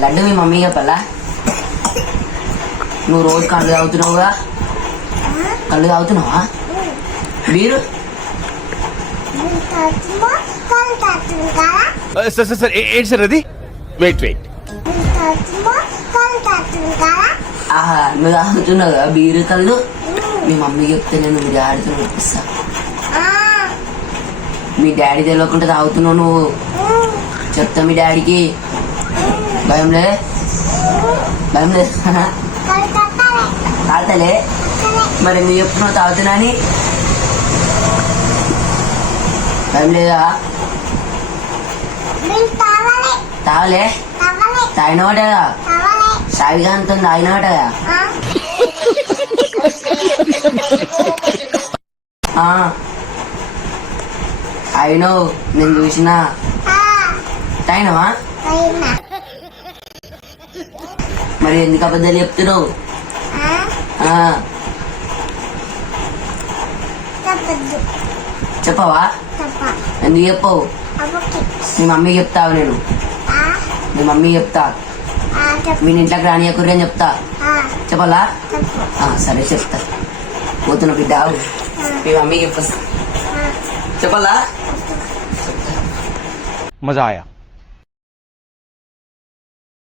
లడ్డు మీ mummy చెప్పాలా? నువ్వు రోజు కళ్ళు తాగుతున్నావుగా? కళ్ళు తాగుతున్నావా? మీరు సార్ ఏంటి సార్ అది? వెయిట్ ఆహా, నువ్వు తాగుతున్నావు కదా బీరు కళ్ళు. మీ మమ్మీ చెప్తే నేను మీ డాడీతో నడిపిస్తా. మీ డాడీ తెలియకుండా తాగుతున్నావు నువ్వు. చెప్తా మీ డాడీకి. భయం లేదు తాగుతలే. మరి నువ్వు చెప్తున్నావు తాగుతున్నా అని. భయం లేదా? తాగలే. తాగినవాటగా సాయిగాంతో తాగినవాటగా. అయినో నేను చూసినా. తాగినవా? మరి ఎందుకు అబద్ధాలు చెప్తున్నావు? చెప్పవా? ఎందుకు చెప్పవు? మీ మమ్మీ చెప్తావు. నేను మీ మమ్మీ చెప్తా. మీ ఇంట్లోకి రానియకుర్రి అని చెప్తా. చెప్పాలా? సరే చెప్తా. పోతున్నా బిడ్డ. మీ మమ్మీ చెప్పా. చెప్పాలా? మజా ఆయా.